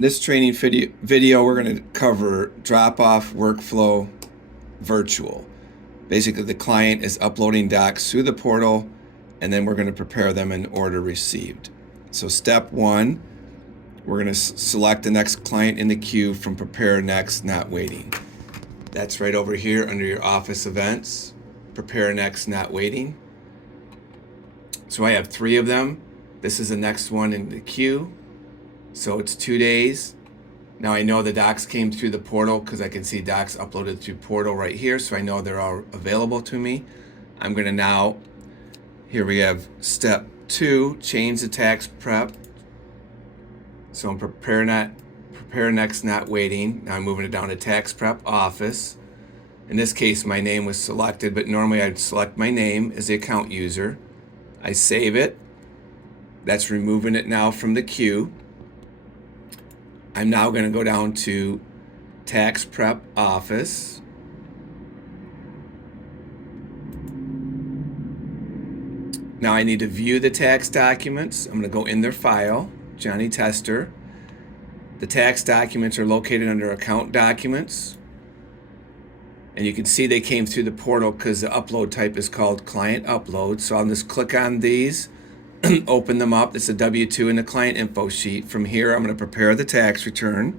This training video we're going to cover drop-off workflow virtual. Basically, the client is uploading docs through the portal, and then we're going to prepare them in order received. So step one, we're going to select the next client in the queue from prepare next, not waiting. That's right over here under your office events, prepare next, not waiting. So I have 3 of them. This is the next one in the queue. So it's 2 days. Now I know the docs came through the portal because I can see docs uploaded through portal right here. So I know they're all available to me. I'm going to now, here we have step 2, change the tax prep. So I'm prepare next, not waiting. Now I'm moving it down to tax prep office. In this case, my name was selected, but normally I'd select my name as the account user. I save it. That's removing it now from the queue. I'm now going to go down to tax prep office. Now I need to view the tax documents. I'm going to go in their file, Johnny Tester. The tax documents are located under account documents. And you can see they came through the portal because the upload type is called client upload. So I'll just click on these, open them up. It's a W-2 in the client info sheet. From here, I'm going to prepare the tax return.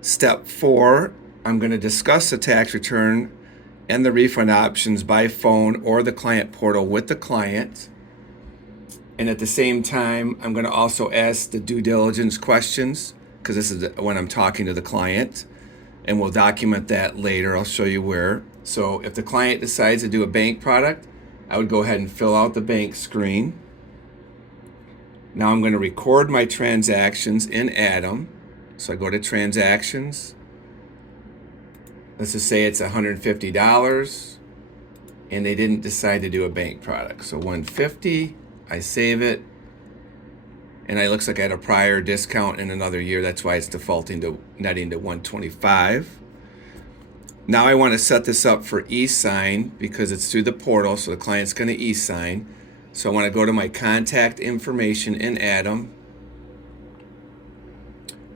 Step 4, I'm going to discuss the tax return and the refund options by phone or the client portal with the client. And at the same time, I'm going to also ask the due diligence questions because this is when I'm talking to the client. And we'll document that later. I'll show you where. So if the client decides to do a bank product, I would go ahead and fill out the bank screen. Now I'm going to record my transactions in Atom. So I go to transactions. Let's just say it's $150 and they didn't decide to do a bank product. So $150, I save it. And it looks like I had a prior discount in another year. That's why it's defaulting to netting to $125. Now I want to set this up for e-sign because it's through the portal, so the client's going to e-sign. So I want to go to my contact information in Atom.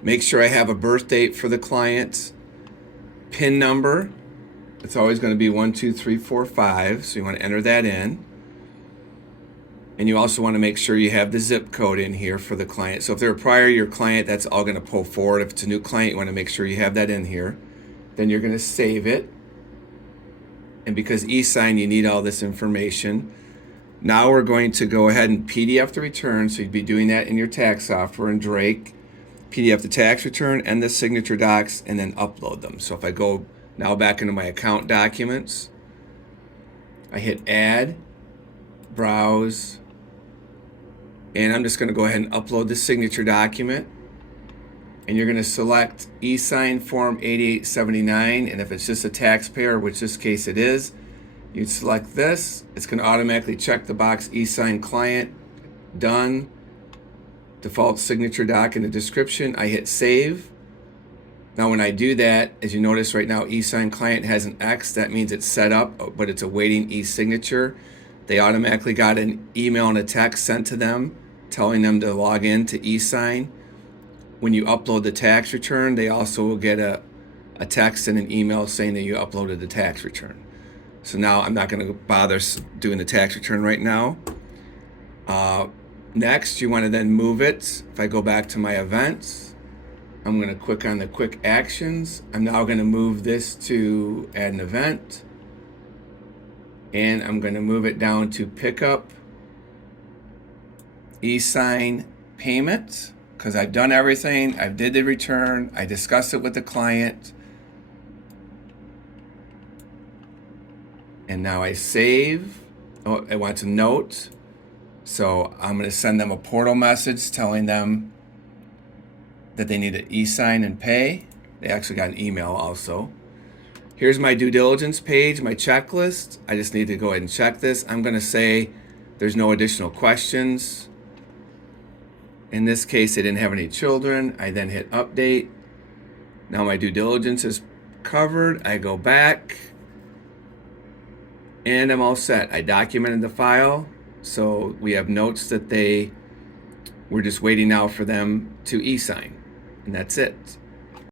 Make sure I have a birth date for the client. PIN number. It's always going to be 12345, so you want to enter that in. And you also want to make sure you have the zip code in here for the client. So if they're a prior year client, that's all going to pull forward. If it's a new client, you want to make sure you have that in here. Then you're going to save it. And because e-sign, you need all this information. Now we're going to go ahead and PDF the return. So you'd be doing that in your tax software in Drake. PDF the tax return and the signature docs and then upload them. So if I go now back into my account documents, I hit add, browse, and I'm just going to go ahead and upload the signature document. And you're going to select e-sign form 8879. And if it's just a taxpayer, which this case it is, you'd select this. It's going to automatically check the box e-sign client. Done. Default signature doc in the description. I hit save. Now when I do that, as you notice right now, e-sign client has an X. That means it's set up, but it's awaiting e-signature. They automatically got an email and a text sent to them telling them to log in to e-sign. When you upload the tax return, they also will get a text and an email saying that you uploaded the tax return. So now I'm not going to bother doing the tax return right now. Next, you want to then move it. If I go back to my events, I'm going to click on the quick actions. I'm now going to move this to add an event. And I'm going to move it down to pickup e-sign payment because I've done everything. I did the return. I discussed it with the client. And now I save. Oh, I want to note. So I'm going to send them a portal message telling them that they need to e-sign and pay. They actually got an email also. Here's my due diligence page, my checklist. I just need to go ahead and check this. I'm going to say there's no additional questions. In this case, they didn't have any children. I then hit update. Now my due diligence is covered. I go back and I'm all set. I documented the file. So we have notes that they We're just waiting now for them to e-sign, and that's it.